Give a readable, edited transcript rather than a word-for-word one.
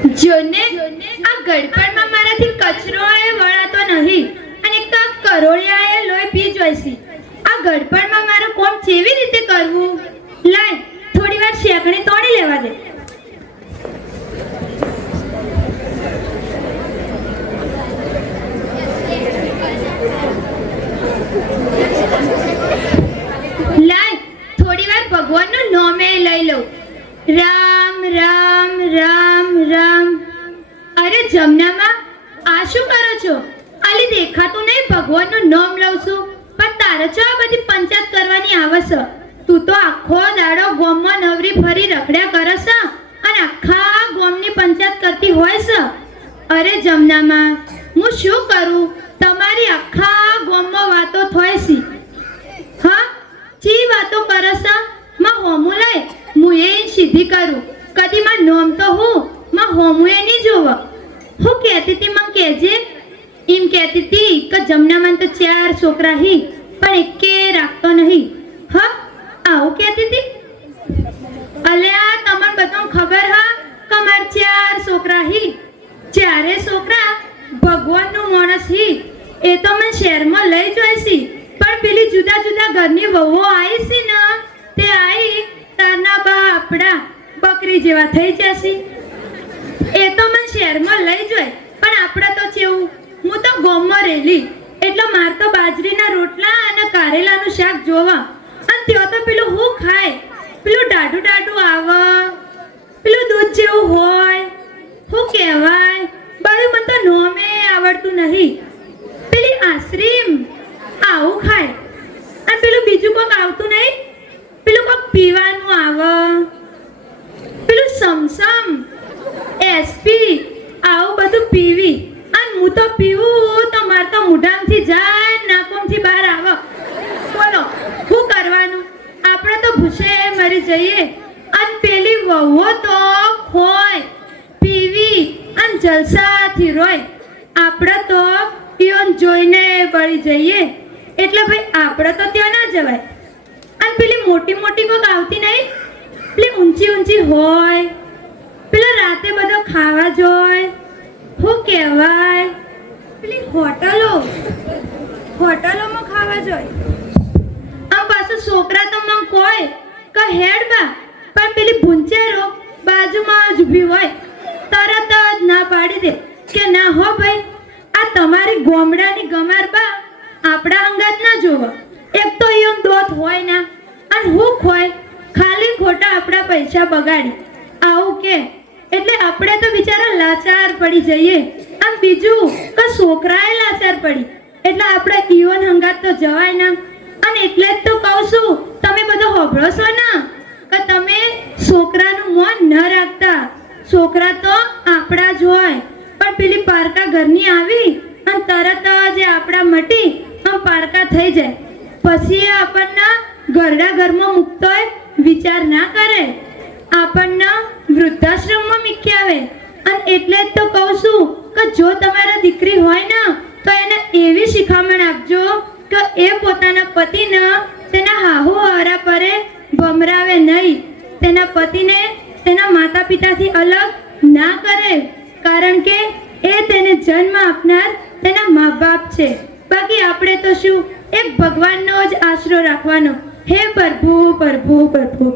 જોને આ ગડપણમાં મારાથી કચરો વળાતો નહીં અને એક તો આ કરોળિયાએ લોહી પી જોઈશી. આ ગડપણમાં મારે કોમ કેવી રીતે કરવું? લાય થોડી વાર શેકણી તોડી લેવા દે. લાય થોડી વાર ભગવાનનું નામે લઈ લઉં. રામ રામ રામ રામ. અરે જમનામાં આ શું કરો છો? આલી દેખાતું નહીં ભગવાનનું નામ લઉં છું, પણ તારે છો આ બધી પંચાયત કરવાની આવે છે? તું તો આખો દાડો ગામમાં નવરી ફરી રખડ્યા કરે છે અને આખા ગામની પંચાયત કરતી હોય છે. અરે જમનામાં હું શું કરું? તમારી આખા ગામમાં વાતો થાય છે. હા ચી વાતો કરે છે? માં હોમું લઈ હું એ સીધી કરું. કદી માં નોમ તો હું માં હોમું એ નહીં જોવા. હું કહેતી હતી માં કહેજે. એમ કહેતી હતી કે જમનામાં તો 4 છોકરા હી પણ એકે રાખતો નહીં. હા આવું કહેતી હતી? અલ્યા તમને બધાને ખબર હા કે માર 4 છોકરા હી. 4 છોકરા ભગવાનનું માણસ હી. એ તો મને શહેરમાં લઈ જોઈશી, પણ પેલી જુદા જુદા ઘરની વહુઓ આવી છે ને તે આવી તારના બા આપડા બકરી જેવા થઈ જશે. એ તો મને શહેરમાં લઈ જોઈ, પણ આપડા તો કેવું, હું તો ગામમાં રહેલી એટલે માર તો બાજરીના રોટલા અને કારેલાનું શાક જોવા. અને ત્યાં તો પેલું હું ખાય, પેલું ડાઢું ડાઢું આવે, પેલું દૂધ જેવું હોય, હું કહેવાય બધું મને તો નોમે આવડતું નહીં. પેલી આઈસ્ક્રીમ આવું ખાય અને પેલું બીજું કોક આવતું નહીં, પેલું કોક પીવાનું આવે, પેલું સમસમ એસપી આવું બધું પીવી. અને હું તો પીવું તો માર તો મોઢામાંથી જાય નાકોમથી બહાર આવે. બોલો શું કરવાનું? આપણે તો ભૂસે મરી જઈએ. અને પેલી વહુઓ તો ખોય પીવી અને જલસાથી રોય. આપણે તો ઈઓન જોઈને બળી જઈએ. એટલે ભાઈ આપણે તો ત્યાં ના જવાય. અને પેલી મોટી મોટી કોક આવતી નહીં, પેલી ઊંચી ઊંચી હોય, પેલા રાતે બધો ખાવા જોય, શું કહેવાય પેલી હોટલોમાં ખાવા જોય. આમ પાછું છોકરા તો મને કોઈ કે હેડ બા, પણ પેલી ભૂંચેરો બાજુમાં જ ઊભી હોય, તરત જ ના પાડી દે કે ના હો ભાઈ, આ તમારી ગોમડાની ગમાર બા આપણા અંગાત ના જોવા. એક તો એમ દોત હોય ના, અને હું ખોય ખાલી ખોટા આપણા પૈસા બગાડી આવું કે. એટલે આપણે તો બિચારા લાચાર પડી જઈએ. આમ બીજું કે છોકરાએ લાચાર પડી એટલે આપણે ઈવન હંગાત તો જવાય ના. અને એટલે જ તો કહું છું, તમે બધો હોભળો છો ને કે તમે છોકરાનું મન ન રાખતા. છોકરા તો આપણા જ હોય, પણ પેલી પારકા ઘરની આવી અને તરત જ આપણા મટી આમ પારકા થઈ જાય. પછી આપણને ઘરડા ઘરમાં મૂકતોય વિચાર ના કરે, આપણને વૃદ્ધાશ્રમમાં મૂકી આવે. અને એટલે જ તો કહું છું કે જો તમારા દીકરી હોય ને તો એને એવી શિખામણ આપજો કે એ પોતાના પતિને તેના હાહુ હારા પરે ભમરાવે નહીં. તેના પતિને તેના માતા પિતાથી અલગ ના કરે, કારણ કે એ તેને જન્મ આપનાર તેના મા બાપ છે. બાકી આપણે તો શું એક ભગવાનનો જ આશરો રાખવાનો. હે પ્રભુ પ્રભુ પ્રભુ.